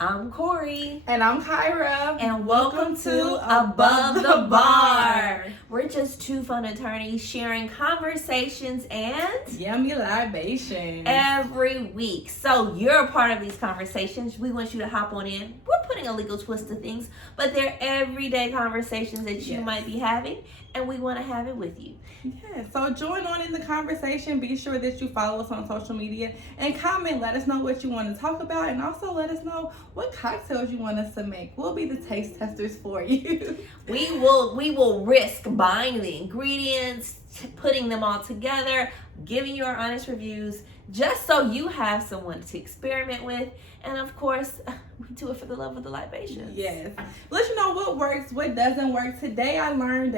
I'm Corey. And I'm Kyra. And welcome to Above the Bar. We're just two fun attorneys sharing conversations and yummy libations every week. So you're a part of these conversations. We want you to hop on in. We're putting a legal twist to things, but they're everyday conversations that you might be having, and we want to have it with you. Yeah, so join on in the conversation. Be sure that you follow us on social media and comment. Let us know what you want to talk about, and also let us know what cocktails you want us to make. We'll be the taste testers for you. We will risk buying the ingredients, putting them all together, giving you our honest reviews, just so you have someone to experiment with. And of course, we do it for the love of the libations. Yes. Let you know what works, what doesn't work. Today I learned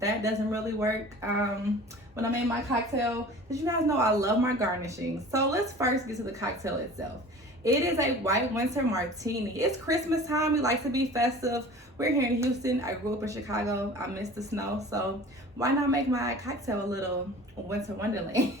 that doesn't really work when I made my cocktail. As you guys know, I love my garnishing. So let's first get to the cocktail itself. It is a white winter martini. It's Christmas time. We like to be festive. We're here in Houston. I grew up in Chicago. I miss the snow. So why not make my cocktail a little winter wonderland?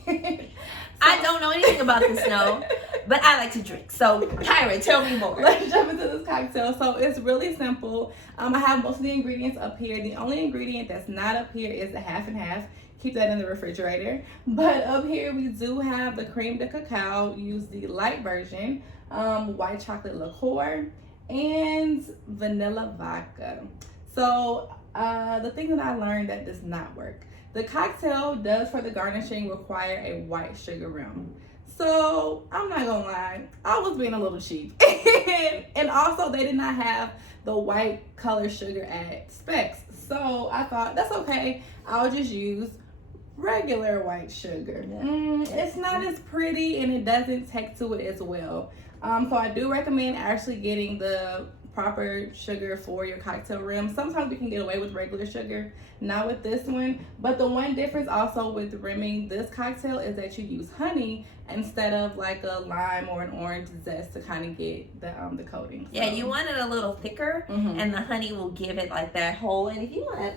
I don't know anything about the snow, but I like to drink. So, Kyra, tell me more. Let's jump into this cocktail. So it's really simple. I have most of the ingredients up here. The only ingredient that's not up here is the half and half. Keep that in the refrigerator. But up here we do have the creme de cacao. Use the light version, white chocolate liqueur, and vanilla vodka. So the thing that I learned that does not work. The cocktail does, for the garnishing, require a white sugar rim. So I'm not gonna lie, I was being a little cheap. And also they did not have the white color sugar at Specs. So I thought, that's okay, I'll just use regular white sugar. It's not as pretty and it doesn't take to it as well. So I do recommend actually getting the proper sugar for your cocktail rim. Sometimes we can get away with regular sugar, not with this one. But the one difference also with rimming this cocktail is that you use honey instead of like a lime or an orange zest to kind of get the coating. Yeah, you want it a little thicker, and the honey will give it like that whole. And if you want it,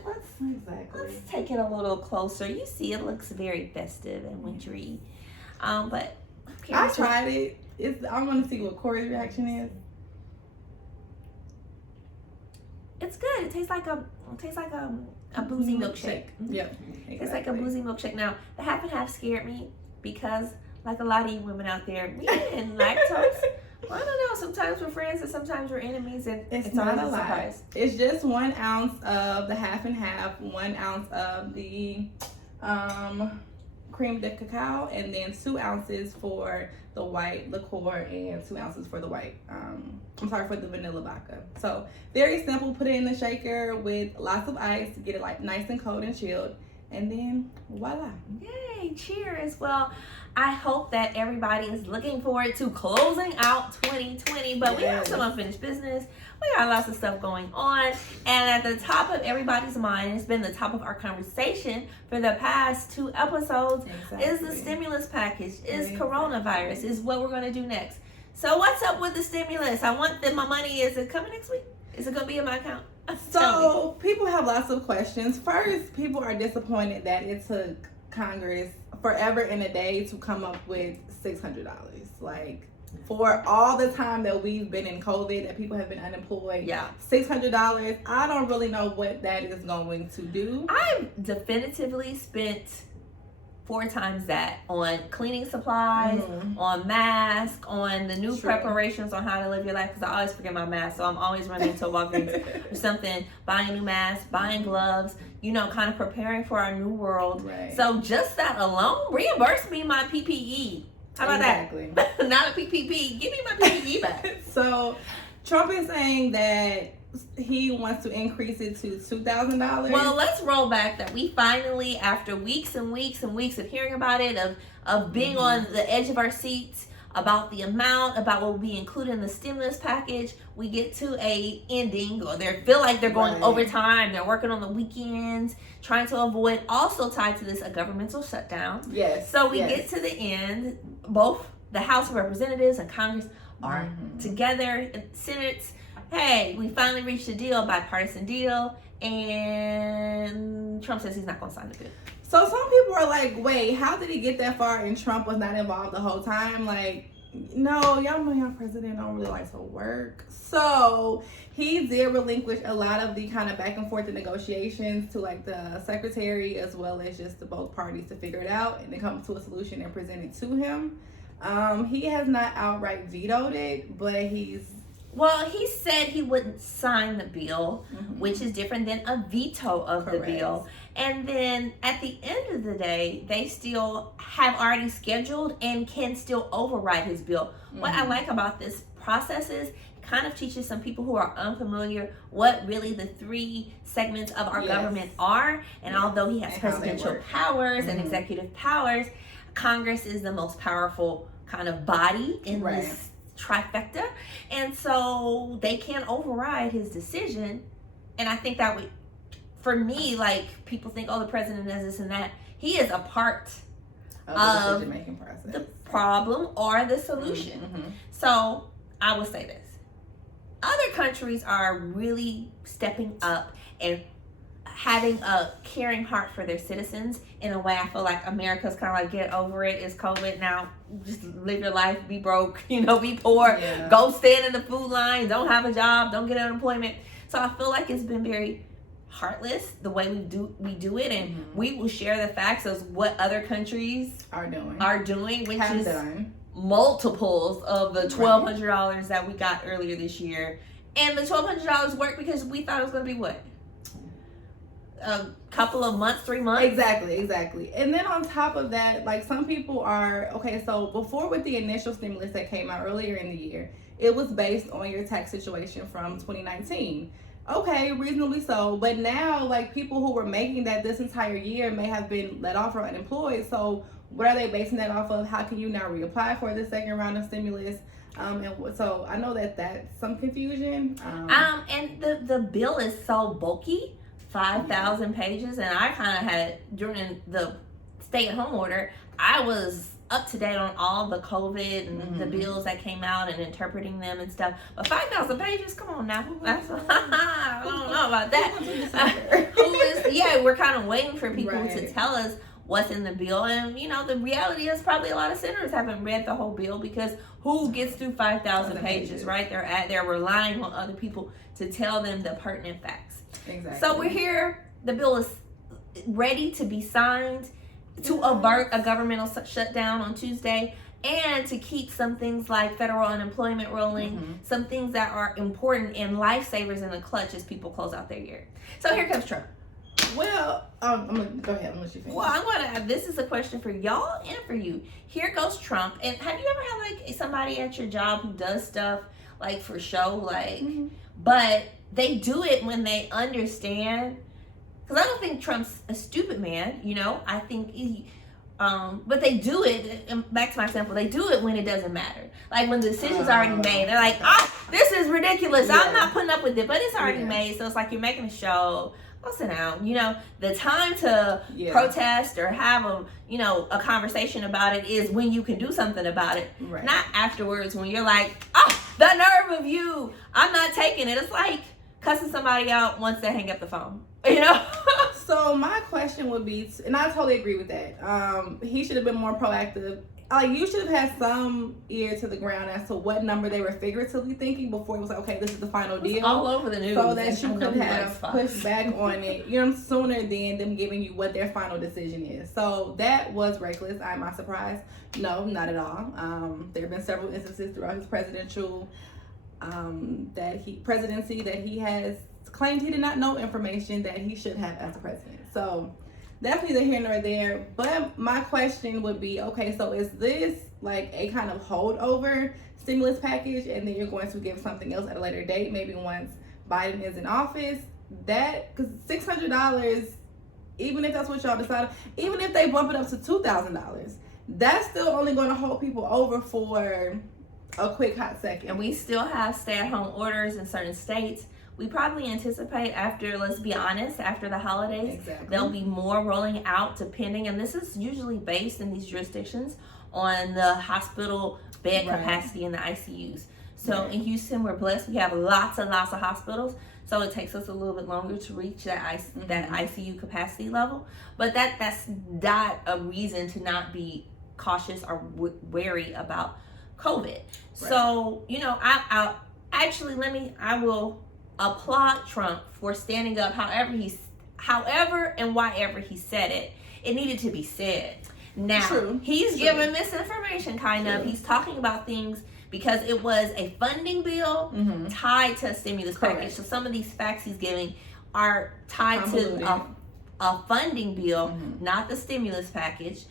let's take it a little closer. You see, it looks very festive and wintry. But okay, I tried it. I want to see what Corey's reaction is. It's good. It tastes like a boozy milkshake. Yep. Exactly. It's like a boozy milkshake. Now, the half and half scared me because, like a lot of you women out there, me and lactose. Well, I don't know. Sometimes we're friends and sometimes we're enemies, and it's not a lot. It's just 1 ounce of the half and half, 1 ounce of the creme de cacao, and then 2 ounces for the white liqueur and 2 ounces for the for the vanilla vodka. So very simple. Put it in the shaker with lots of ice to get it like nice and cold and chilled, and then voila. Yay, cheers. Well, I hope that everybody is looking forward to closing out 2020, but we have some unfinished business. We got lots of stuff going on, and at the top of everybody's mind, it's been the top of our conversation for the past 2 episodes, is the stimulus package, is coronavirus, is what we're going to do next. So what's up with the stimulus? I want my money. Is it coming next week? Is it going to be in my account? So people have lots of questions. First, people are disappointed that it took Congress forever and a day to come up with $600. Like, for all the time that we've been in COVID, that people have been unemployed, $600, I don't really know what that is going to do. I've definitively spent 4 times that on cleaning supplies, on masks, on the new preparations on how to live your life, because I always forget my mask, so I'm always running to Walgreens or something, buying a new mask, buying gloves, kind of preparing for our new world. So just that alone, reimburse me my PPE. How about that? Not a PPP. Give me my PPE back. So Trump is saying that he wants to increase it to $2,000. Well, let's roll back that we finally, after weeks and weeks and weeks of hearing about it, of being on the edge of our seats about the amount, about what will be included in the stimulus package, we get to a ending, or they feel like they're going overtime. They're working on the weekends, trying to avoid, also tied to this, a governmental shutdown. So we get to the end. Both the House of Representatives and Congress are together. Senate's, hey, we finally reached a deal, bipartisan deal, and Trump says he's not going to sign the bill. So some people are like, wait, how did he get that far and Trump was not involved the whole time? Like, No, y'all know your president don't really like to work. So he did relinquish a lot of the kind of back and forth and negotiations to like the secretary as well as just the both parties to figure it out and then come to a solution and present it to him. He has not outright vetoed it, but he said he wouldn't sign the bill, which is different than a veto of the bill. And then at the end of the day, they still have already scheduled and can still override his bill. What I like about this process is it kind of teaches some people who are unfamiliar what really the three segments of our government are. And although he has and presidential powers and executive powers, Congress is the most powerful kind of body in this trifecta, and so they can't override his decision. And I think that would, for me, like, people think, oh, the president does this and that. He is a part of the decision-making process, the problem or the solution. So I would say this: other countries are really stepping up and having a caring heart for their citizens in a way. I feel like America's kind of like, get over it, it's COVID now, just live your life, be broke, be poor, go stand in the food line, don't have a job, don't get unemployment. So I feel like it's been very heartless the way we do it, and we will share the facts of what other countries are doing, which is done multiples of the $1,200 that we got earlier this year. And the $1,200 worked because we thought it was going to be what? A couple of months, 3 months. Exactly. And then on top of that, like, some people are, okay, so before with the initial stimulus that came out earlier in the year, it was based on your tax situation from 2019. Okay, reasonably so. But now, like, people who were making that this entire year may have been let off or unemployed. So what are they basing that off of? How can you now reapply for the second round of stimulus? And so I know that that's some confusion. And the bill is so bulky. 5,000 pages, and I kind of had, during the stay-at-home order, I was up to date on all the COVID and the bills that came out and interpreting them and stuff. But 5,000 pages, come on now, I don't know about that. We're kind of waiting for people to tell us what's in the bill, and the reality is probably a lot of senators haven't read the whole bill, because who gets through 5,000 pages, right? They're relying on other people to tell them the pertinent facts. Exactly. So we're here. The bill is ready to be signed to avert a governmental shutdown on Tuesday, and to keep some things like federal unemployment rolling, some things that are important and lifesavers in the clutch as people close out their year. So here comes Trump. Well, I'm gonna go ahead and let you finish. Well, this is a question for y'all and for you. Here goes Trump. And have you ever had like somebody at your job who does stuff like for show, like, but they do it when they understand? Because I don't think Trump's a stupid man, I think but they do it, and back to my example, they do it when it doesn't matter. Like when the decision's already made, they're like, this is ridiculous. I'm not putting up with it, but it's already made. So it's like you're making a show. Go sit down. The time to protest or have a conversation about it is when you can do something about it. Right. Not afterwards when you're like, the nerve of you. I'm not taking it. It's like cussing somebody out once they hang up the phone. So my question would be, and I totally agree with that. He should have been more proactive. Like, you should have had some ear to the ground as to what number they were figuratively thinking before it was like, okay, this is the final deal. All over the news. So that you could have pushed back on it, sooner than them giving you what their final decision is. So that was reckless. Am I surprised? No, not at all. There have been several instances throughout his presidential presidency that he has claimed he did not know information that he should have as a president. So definitely neither here nor there. But my question would be, okay, so is this like a kind of holdover stimulus package, and then you're going to give something else at a later date, maybe once Biden is in office? That, because $600, even if that's what y'all decide, even if they bump it up to $2,000, that's still only going to hold people over for a quick hot second. And we still have stay-at-home orders in certain states. We probably anticipate let's be honest, after the holidays, there'll be more rolling out depending, and this is usually based in these jurisdictions on the hospital bed capacity in the ICUs. So in Houston, we're blessed. We have lots and lots of hospitals. So it takes us a little bit longer to reach that ICU capacity level. But that's not a reason to not be cautious or wary about COVID. So, you know, I actually I will applaud Trump for standing up however and whyever he said it. It needed to be said. Now, he's giving misinformation, kind of. He's talking about things because it was a funding bill tied to a stimulus package. So some of these facts he's giving are tied to a funding bill, not the stimulus package.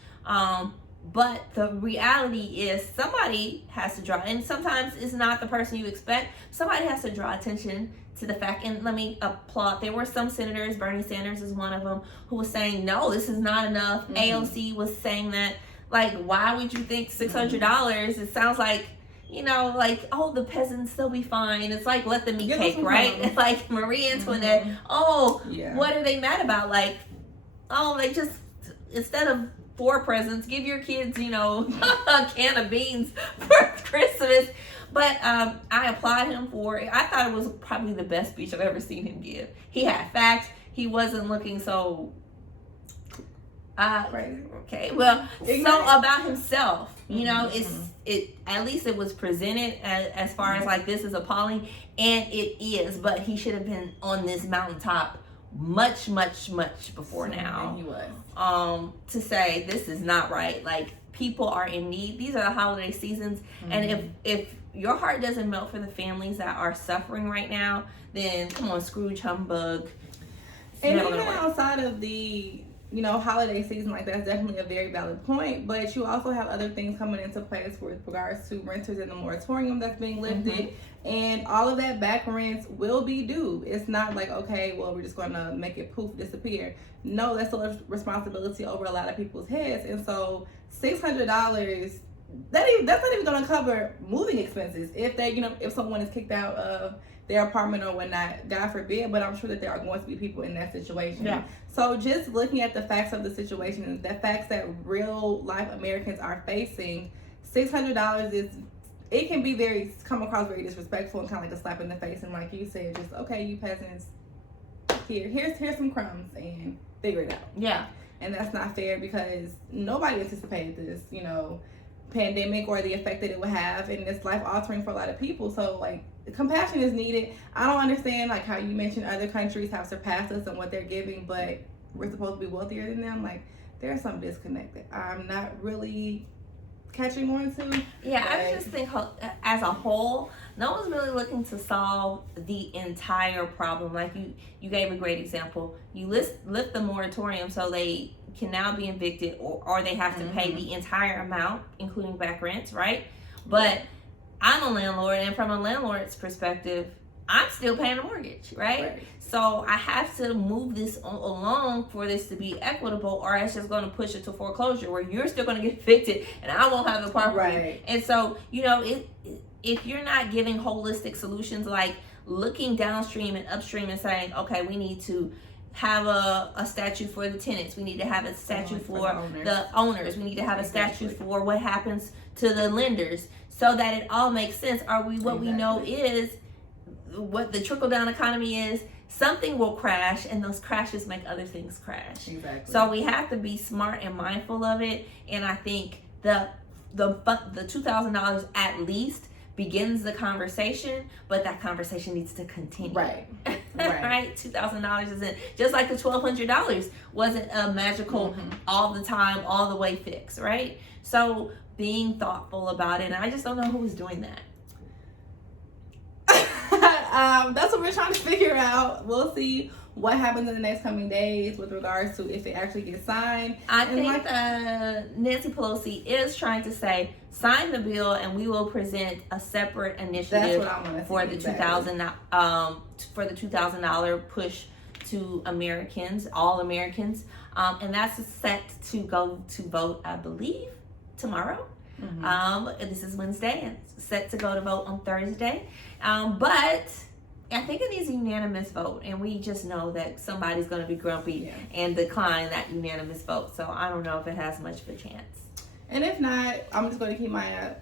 But the reality is somebody has to draw, and sometimes it's not the person you expect. Somebody has to draw attention to the fact, and let me applaud. There were some senators, Bernie Sanders is one of them, who was saying, no, this is not enough. AOC was saying that, like, why would you think $600? It sounds like, you know, like, oh, the peasants, they'll be fine. It's like, let them eat cake, right? Like Marie Antoinette, what are they mad about? Like, oh, they just, instead of 4 presents, give your kids, you know, a can of beans for Christmas. But I applaud him for it. I thought it was probably the best speech I've ever seen him give. He had facts. He wasn't looking so crazy. Okay, well, so about himself, you know, it at least it was presented as far as like, this is appalling, and it is, but he should have been on this mountaintop much before now. He was. To say this is not right. Like, people are in need. These are the holiday seasons, and if your heart doesn't melt for the families that are suffering right now, then come on, Scrooge humbug. And even outside of the, you know, holiday season, like, that's definitely a very valid point. But you also have other things coming into place with regards to renters and the moratorium that's being lifted. And all of that back rent will be due. It's not like, okay, well, we're just going to make it poof, disappear. No, that's a responsibility over a lot of people's heads. And so $600, that's not even going to cover moving expenses. If they, you know, if someone is kicked out of their apartment or whatnot, God forbid, but I'm sure that there are going to be people in that situation. Yeah. So just looking at the facts of the situation and the facts that real life Americans are facing, $600 is, it can be come across very disrespectful and kind of like a slap in the face. And like you said, just, okay, you peasants, here's some crumbs and figure it out. Yeah. And that's not fair because nobody anticipated this, you know, pandemic or the effect that it would have, and it's life altering for a lot of people. So like, compassion is needed. I don't understand like how you mentioned other countries have surpassed us and what they're giving, but we're supposed to be wealthier than them. Like, there's some disconnect that I'm not really catching on to. Yeah, I just think as a whole, no one's really looking to solve the entire problem. Like you gave a great example. You lift the moratorium so they can now be evicted, or they have to pay the entire amount, including back rents, right? But I'm a landlord, and from a landlord's perspective, I'm still paying a mortgage, right? So I have to move this along for this to be equitable, or it's just going to push it to foreclosure where you're still going to get evicted and I won't have the property. Right. And so, you know, if you're not giving holistic solutions, like looking downstream and upstream and saying, okay, we need to have a statute for the tenants. We need to have a statute for the owners. We need to have a statute for what happens to the lenders, so that it all makes sense. What we know is what the trickle down economy is. Something will crash, and those crashes make other things crash. Exactly. So we have to be smart and mindful of it. And I think the $2,000 at least begins the conversation, but that conversation needs to continue. Right. Right. $2,000 isn't just like the $1,200 wasn't a magical all the time, all the way fix, right? So being thoughtful about it, and I just don't know who was doing that. That's what we're trying to figure out. We'll see what happens in the next coming days with regards to if it actually gets signed. I think Nancy Pelosi is trying to say, sign the bill and we will present a separate initiative for the $2,000 push to Americans, all Americans, and that's set to go to vote, I believe, tomorrow. This is Wednesday, and it's set to go to vote on Thursday. But I think it needs a unanimous vote, and we just know that somebody's going to be grumpy and decline that unanimous vote. So I don't know if it has much of a chance. And if not, I'm just going to keep my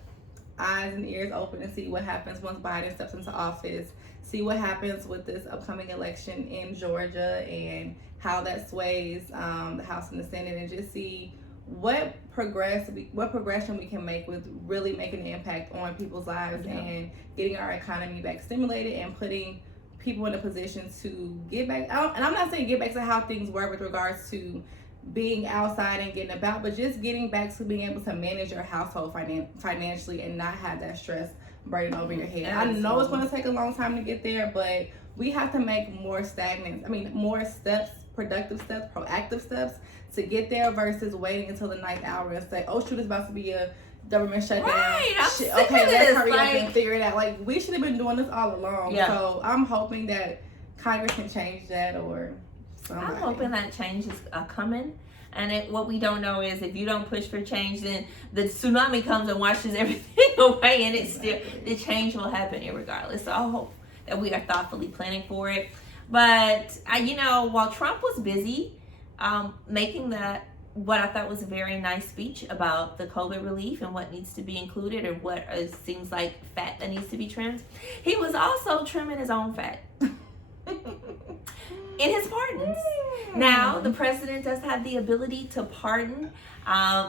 eyes and ears open and see what happens once Biden steps into office. See what happens with this upcoming election in Georgia and how that sways the House and the Senate, and just see what progression we can make with really making an impact on people's lives and getting our economy back stimulated and putting people in a position to get back out. And I'm not saying get back to how things were with regards to being outside and getting about, but just getting back to being able to manage your household financially and not have that stress burden over your head. Absolutely. I know it's going to take a long time to get there, but we have to make more steps, productive steps, proactive steps to get there versus waiting until the ninth hour and say, oh shoot, it's about to be a government shutdown. Right, okay, let's hurry up and figure it out. Like, we should have been doing this all along. Yeah. So I'm hoping that Congress can change that, or somebody. I'm hoping that change is coming. And what we don't know is if you don't push for change, then the tsunami comes and washes everything away, and the change will happen irregardless. So I hope that we are thoughtfully planning for it. But while Trump was busy making that what I thought was a very nice speech about the COVID relief and what needs to be included or what seems like fat that needs to be trimmed, he was also trimming his own fat in his pardons. Now, the president does have the ability to pardon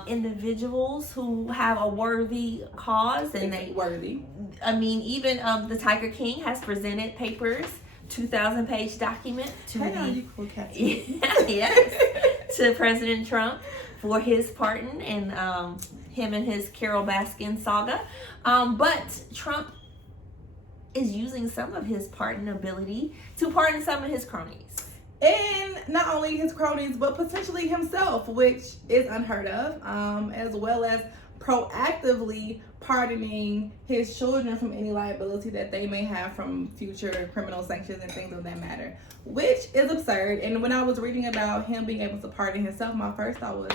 individuals who have a worthy cause, and even the Tiger King has presented papers, 2,000-page document to President Trump for his pardon and him and his Carol Baskin saga. But Trump is using some of his pardon ability to pardon some of his cronies. And not only his cronies, but potentially himself, which is unheard of, as well as proactively pardoning his children from any liability that they may have from future criminal sanctions and things of that matter, which is absurd. And when I was reading about him being able to pardon himself, my first thought was,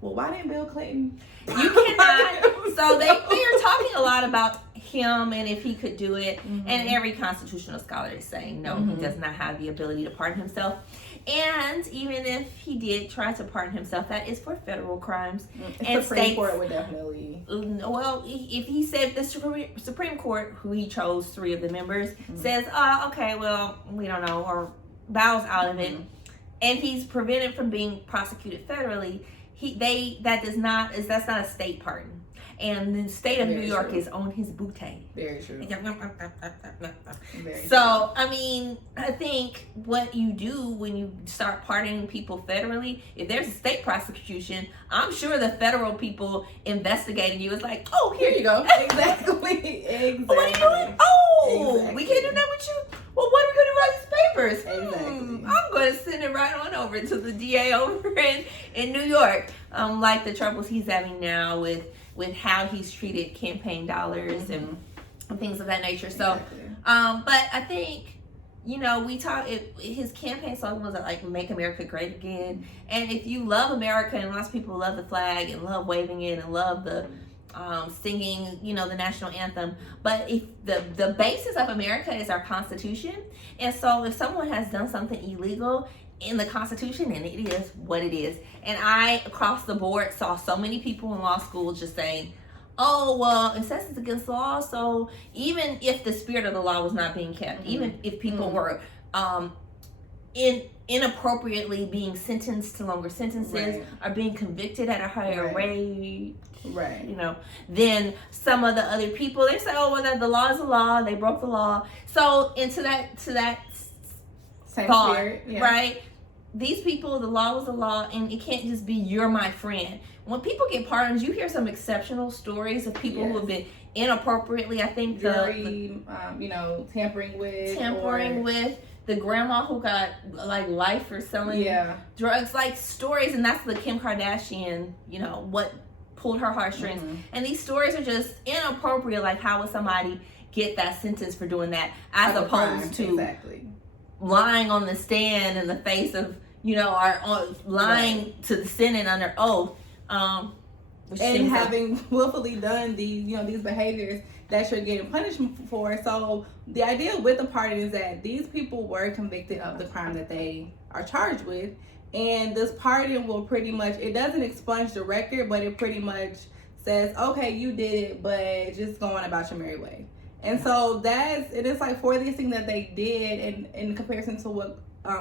well, why didn't Bill Clinton? You cannot. So we are talking a lot about him and if he could do it, and every constitutional scholar is saying no, he does not have the ability to pardon himself. And even if he did try to pardon himself, that is for federal crimes. And Supreme Court would definitely. Well, if he said the Supreme Court, who he chose 3 of the members, says, okay, well, we don't know, or bows out of it, and he's prevented from being prosecuted federally, that's not a state pardon. And the state of New York is on his booty. Very true. So, I think what you do when you start pardoning people federally, if there's a state prosecution, I'm sure the federal people investigating you is like, oh, here you go. Exactly. What are you doing? Oh, we can't do that with you? Well, what are we going to do about these papers? Exactly. I'm going to send it right on over to the DA over in New York. Like the troubles he's having now with how he's treated campaign dollars and things of that nature. So, but I think, his campaign slogan was like, make America great again. And if you love America, and lots of people love the flag and love waving it and love the singing, the national anthem. But if the basis of America is our Constitution. And so if someone has done something illegal in the Constitution, and it is what it is. And I, across the board, saw so many people in law school just saying, oh, well, it says it's against the law, so even if the spirit of the law was not being kept, even if people were inappropriately being sentenced to longer sentences or being convicted at a higher rate, then some of the other people, they say, oh, well, that the law is the law, they broke the law. So into that same thought, spirit, right? These people, the law was the law, and it can't just be you're my friend. When people get pardons, you hear some exceptional stories of people who have been inappropriately, I think, tampering with the grandma who got like life for selling drugs, like stories, and that's the Kim Kardashian, what pulled her heartstrings. And these stories are just inappropriate. Like, how would somebody get that sentence for doing that, as opposed to lying on the stand in the face of, lying to the Senate under oath, and having willfully done these behaviors that you're getting punishment for. So the idea with the pardon is that these people were convicted of the crime that they are charged with, and this pardon will pretty much, it doesn't expunge the record, but it pretty much says, okay, you did it, but just go on about your merry way. And so it is like for these things that they did, in comparison to what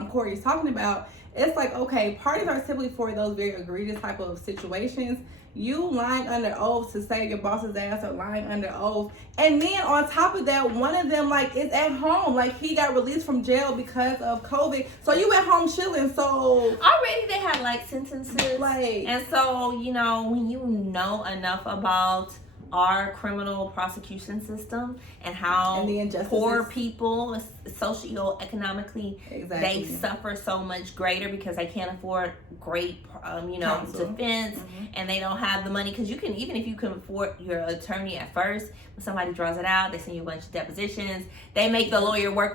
Corey's talking about, it's like, okay, parties are typically for those very egregious type of situations. You lying under oath to save your boss's ass, or lying under oath, and then on top of that, one of them like is at home, like he got released from jail because of COVID, so you at home chilling. So already they had like sentences, like, and so when you know enough about our criminal prosecution system and how and the injustices, poor people socioeconomically exactly, they suffer so much greater because they can't afford great Counsel. defense, and they don't have the money, because you can, even if you can afford your attorney at first, when somebody draws it out, they send you a bunch of depositions, they make the lawyer work,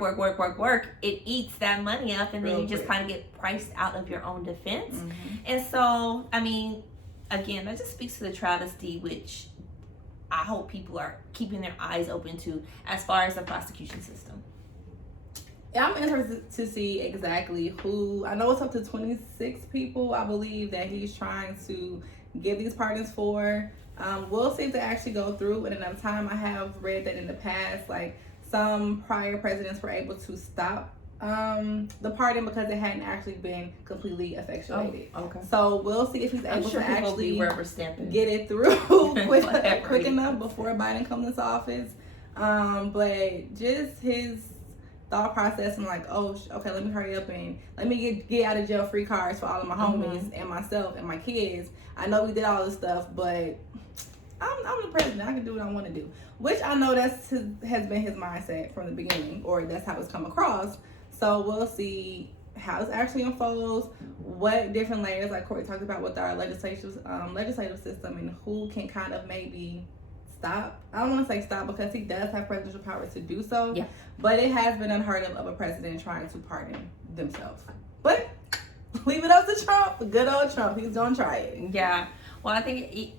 it eats that money up, and then you just kind of get priced out of your own defense. And so I mean, again, that just speaks to the travesty, which I hope people are keeping their eyes open to as far as the prosecution system. I'm interested to see exactly who, I know it's up to 26 people, I believe, that he's trying to give these pardons for. We'll see if they actually go through in enough time. I have read that in the past, like, some prior presidents were able to stop the pardon because it hadn't actually been completely effectuated. Oh, okay. So we'll see if he's able to actually get it through quick enough before Biden comes into office. But just his thought process and like, oh, okay, let me hurry up and let me get out of jail free cards for all of my homies and myself and my kids. I know we did all this stuff, but I'm the president. I can do what I want to do, which I know has been his mindset from the beginning, or that's how it's come across. So we'll see how this actually unfolds, what different layers, like Corey talked about, with our legislative system, and who can kind of maybe stop. I don't want to say stop, because he does have presidential powers to do so. Yeah. But it has been unheard of a president trying to pardon themselves. But leave it up to Trump, good old Trump. He's gonna try it. Yeah. Well, I think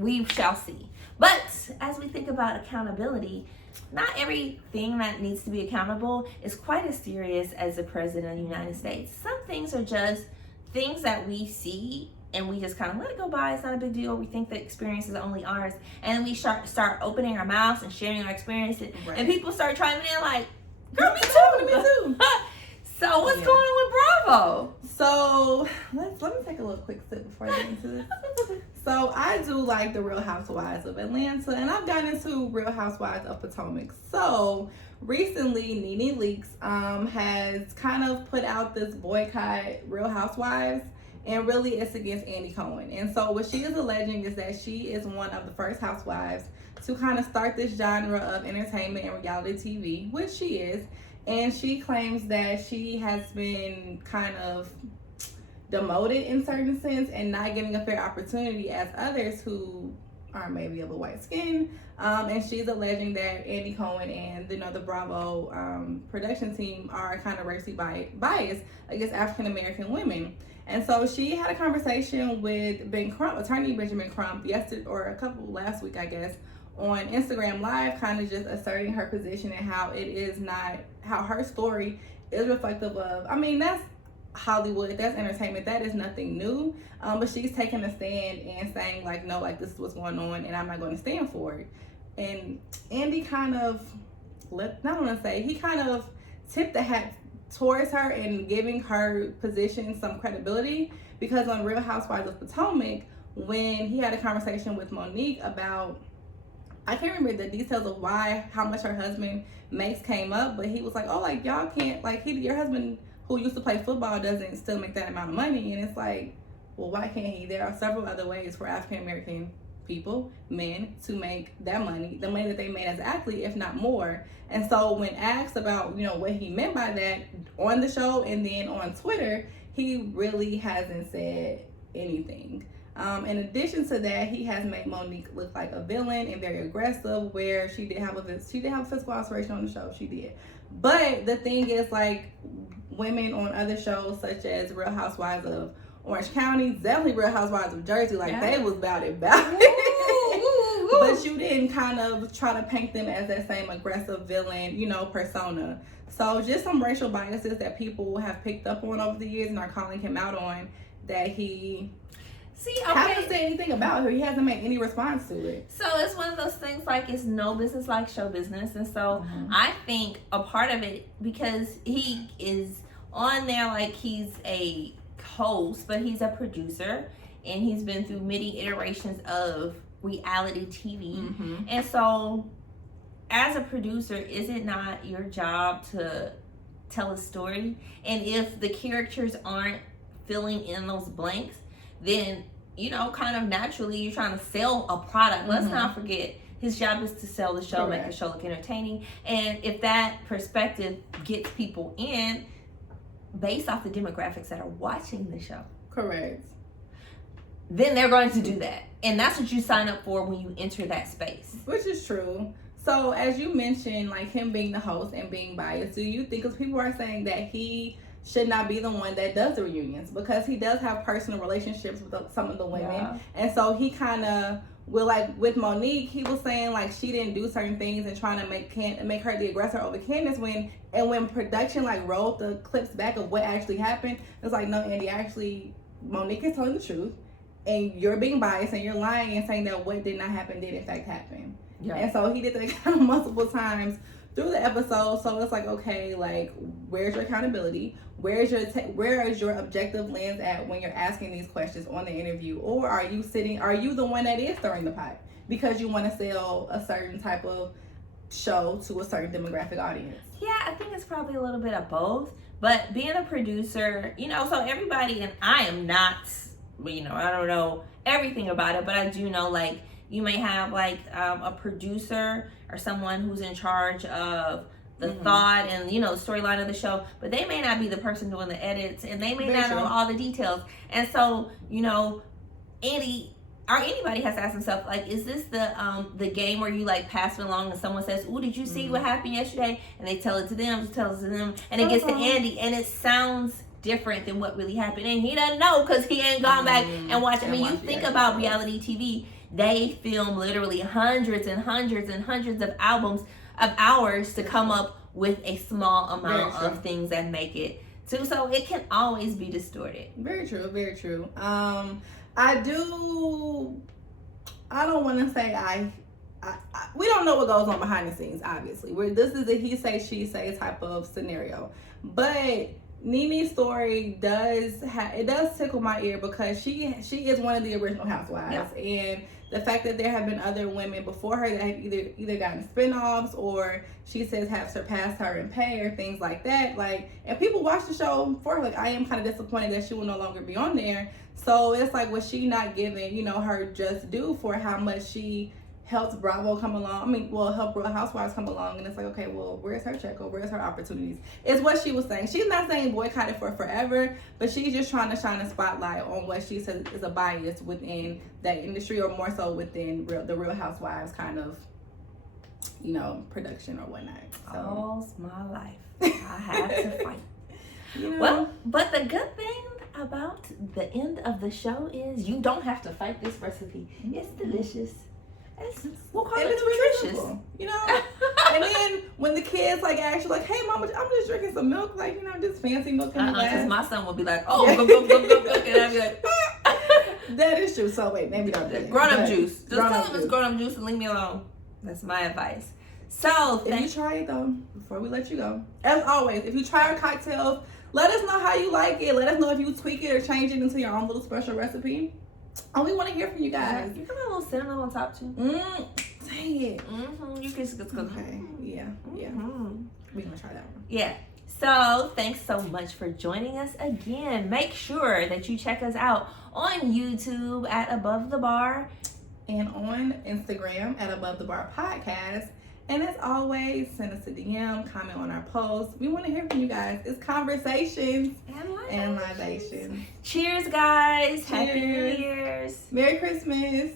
we shall see. But as we think about accountability, not everything that needs to be accountable is quite as serious as the president of the United States. Some things are just things that we see and we just kind of let it go by. It's not a big deal. We think the experience is only ours. And then we start opening our mouths and sharing our experiences. Right. And people start chiming in like, girl, me too. So what's going on with Bravo? So let me take a little quick sip before I get into this. So I do like the Real Housewives of Atlanta, and I've gotten into Real Housewives of Potomac. So recently, Nene Leakes has kind of put out this boycott Real Housewives, and really it's against Andy Cohen. And so what she is alleging is that she is one of the first housewives to kind of start this genre of entertainment and reality TV, which she is. And she claims that she has been kind of demoted in certain sense and not getting a fair opportunity as others who are maybe of a white skin. And she's alleging that Andy Cohen and the Bravo production team are kind of racially biased against African American women. And so she had a conversation with Ben Crump, attorney Benjamin Crump, last week, I guess, on Instagram Live, kind of just asserting her position and how her story is reflective of, I mean, that's Hollywood, that's entertainment, that is nothing new. But she's taking a stand and saying like, no, like this is what's going on and I'm not going to stand for it. And Andy kind of he kind of tipped the hat towards her and giving her position some credibility, because on Real Housewives of Potomac, when he had a conversation with Monique about, I can't remember the details of how much her husband makes came up, but he was like, oh, like y'all can't, like your husband who used to play football doesn't still make that amount of money. And it's like, well, why can't he? There are several other ways for African American people, men, to make that money, the money that they made as an athlete, if not more. And so when asked about, what he meant by that on the show and then on Twitter, he really hasn't said anything. In addition to that, he has made Monique look like a villain and very aggressive, where she did have a physical alteration on the show. She did. But the thing is, like, women on other shows such as Real Housewives of Orange County, definitely Real Housewives of Jersey, they was about it. But you didn't kind of try to paint them as that same aggressive villain, persona. So just some racial biases that people have picked up on over the years and are calling him out on, that he See, okay. Haven't said anything about her. He hasn't made any response to it. So it's one of those things like it's no business like show business. And so I think a part of it, because he is on there like he's a host, but he's a producer, and he's been through many iterations of reality TV. And so as a producer, is it not your job to tell a story? And if the characters aren't filling in those blanks, then, you know, kind of naturally you're trying to sell a product. Let's not forget, his job is to sell the show, make the show look entertaining. And if that perspective gets people in based off the demographics that are watching the show, correct, then they're going to do that. And that's what you sign up for when you enter that space. Which is true. So as you mentioned, like him being the host and being biased, do you think, because people are saying that he should not be the one that does the reunions, because he does have personal relationships with some of the women, and so he kind of will, like with Monique, he was saying like she didn't do certain things and trying to make her the aggressor over Candace, when production like rolled the clips back of what actually happened, it's like, no, Andy, actually Monique is telling the truth, and you're being biased and you're lying and saying that what did not happen did in fact happen. And so he did that kind of multiple times through the episode. So it's like, okay, like, where's your accountability? Where is your objective lens at when you're asking these questions on the interview? Or are you the one that is stirring the pot because you want to sell a certain type of show to a certain demographic audience? Yeah, I think it's probably a little bit of both. But being a producer, you know, so everybody, and I am not, you know, I don't know everything about it, but I do know, like, you may have like a producer or someone who's in charge of the thought and, you know, the storyline of the show, but they may not be the person doing the edits, and they may not know all the details. And so, you know, Andy or anybody has to ask themselves, like, is this the game where you like pass it along and someone says, "Ooh, did you see what happened yesterday?" And they tell it to them, and it gets to Andy, and it sounds different than what really happened, and he doesn't know because he ain't gone back and watched. I mean, you think about reality TV. They film literally hundreds and hundreds and hundreds of hours to come up with a small amount of things that make it too. So it can always be distorted. Very true, very true. I don't want to say we don't know what goes on behind the scenes, obviously. This is a he say, she say type of scenario. But Nene's story does tickle my ear, because she is one of the original housewives, and the fact that there have been other women before her that have either gotten spinoffs, or she says have surpassed her in pay or things like that, like, and people watch the show for her. Like, I am kind of disappointed that she will no longer be on there. So it's like, was she not given, you know, her just due for how much she helped Bravo come along? Help Real Housewives come along. And it's like, okay, well, where's her check, or where's her opportunities? Is what she was saying. She's not saying boycott it for forever, but she's just trying to shine a spotlight on what she says is a bias within that industry, or more so within the Real Housewives kind of, you know, production or whatnot. So. All's my life, I have to fight. You know? Well, but the good thing about the end of the show is you don't have to fight this recipe. It's delicious. We'll call it nutritious. You know? And then when the kids like actually like, "Hey mama, I'm just drinking some milk, like, you know, just fancy milk in the glass." Because my son will be like, "Oh, go," and I'll be like, that is true. So wait, maybe don't do that. Grown up juice. Just tell him it's grown up juice and leave me alone. That's my advice. So if you try it though, before we let you go, as always, if you try our cocktails, let us know how you like it. Let us know if you tweak it or change it into your own little special recipe. And we want to hear from you guys. You can put a little cinnamon on top too. Dang it. You can just go. Okay. Yeah. We're gonna try that one. Yeah. So thanks so much for joining us again. Make sure that you check us out on YouTube at Above the Bar, and on Instagram at Above the Bar Podcast. And as always, send us a DM, comment on our posts. We want to hear from you guys. It's conversations and libations. Cheers, guys. Cheers. Happy New Year's. Merry Christmas.